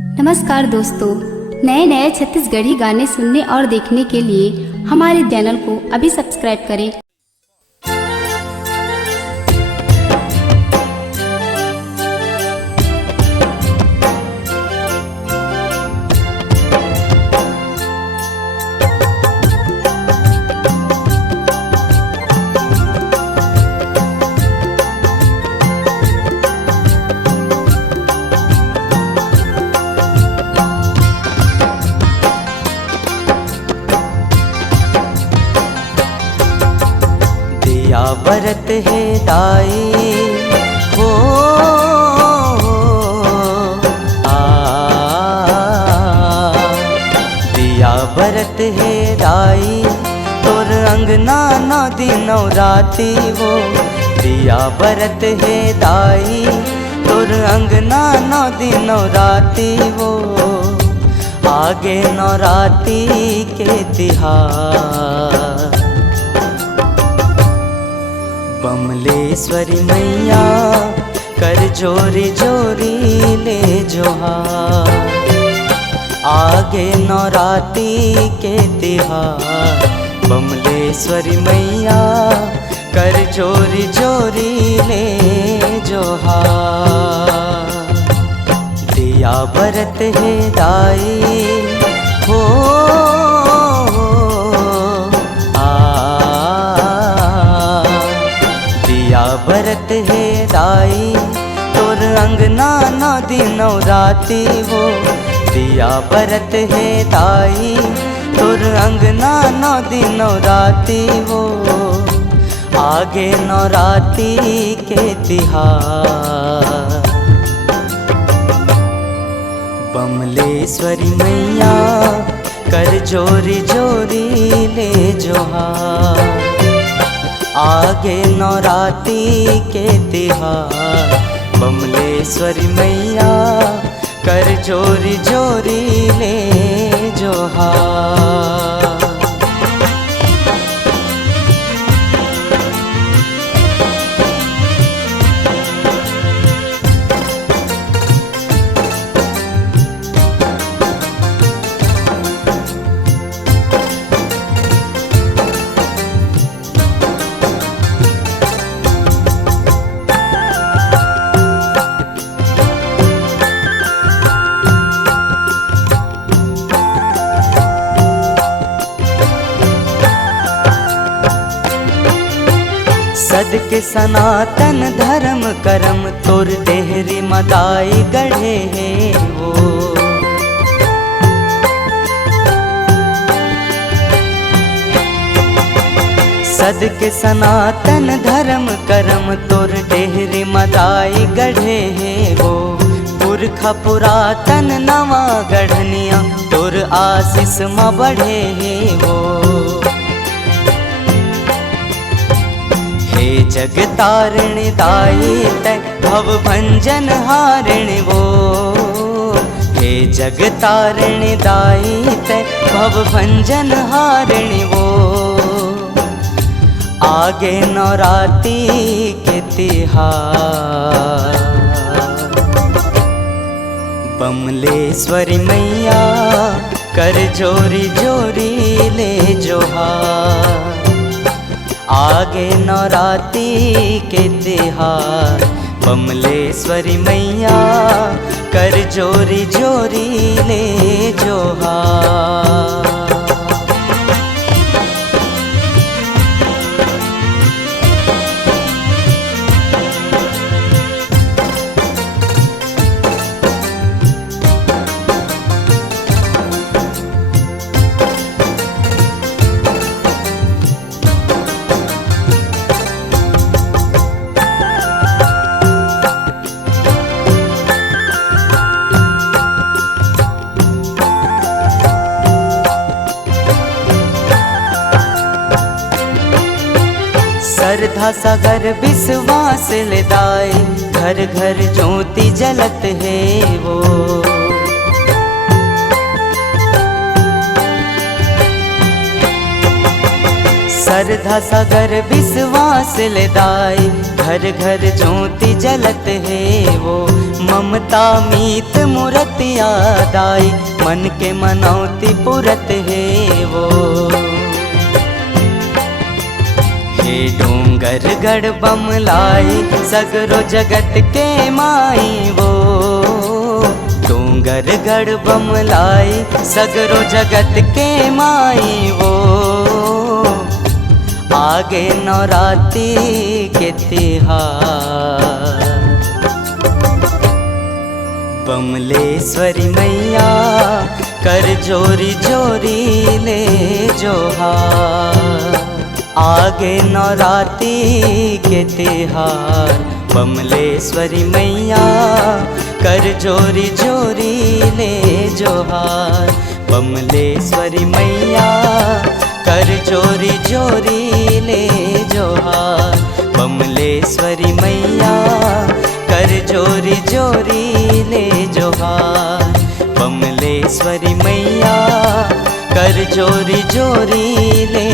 नमस्कार दोस्तों, नए नए छत्तीसगढ़ी गाने सुनने और देखने के लिए हमारे चैनल को अभी सब्सक्राइब करें। दिया बरत है दाई हो दिया बरत है दाई तोर अंगना नौ दिनौ राती हो। दिया बरत है दाई तोर अंगना नौ दिनौ राती हो। आगे नवराती के तिहार बमलेश्वरी मैया कर जोरी जोरी ले जोहार। आगे नवराती के तिहार बमलेश्वरी मैया कर जोरी जोरी ले जोहार। दिया बरत है दाई हो बरत है दाई तोर अंगना नौ दिनौ राती हो। दिया बरत है दाई तोर अंगना नौ दिनौ राती हो। आगे नवराती के तिहार बमलेश्वरी मैया कर जोरी जोरी ले जोहार। आगे नवराती के तिहार बमलेश्वरी मैया कर जोरी जोरी ले जोहार। सद के सनातन धर्म करम तोर देहरी मदाई गढ़े है वो। सद के सनातन धर्म करम तोर देहरी मदाई गढ़े है वो। पुरखा पुरातन नवा गढ़निया तोर आशीष म बढ़े है वो। हे जग तारिणी दाई तय भव भंजन हारिणी वो। हे जग तारिणी दाई तय भव भंजन हारिणी वो। आगे नवराती के तिहार बमलेश्वरी मैया कर जोरी जोरी ले जोहार। आगे नवराती के तिहार बमलेश्वरी मैया कर जोरी जोरी ले जोहार। श्रद्धा सागर विश्वास ले दाई घर घर ज्योति जलत है वो। श्रद्धा सागर विश्वास ले दाई, घर घर ज्योति जलत है वो, ममता मीत मूर्तिया दाई, मन के मनौती पुरत है वो। हे डोंगर गढ़ बमलाई, सगरो जगत के माई वो, डोंगर गढ़ बमलाई, सगरो जगत के माई वो। आगे नवरात्रि के तिहार, बमलेश्वरी मैया कर जोरी जोरी ले जोहार। आगे नवरात्रि के तिहार, बमलेश्वरी मैया कर जोरी जोरी ले जोहार। बमलेश्वरी मैया कर जोरी जोरी ले जोहार। बमलेश्वरी मैया कर जोरी जोरी ले जोहार। बमलेश्वरी मैया कर जोरी जोरी ले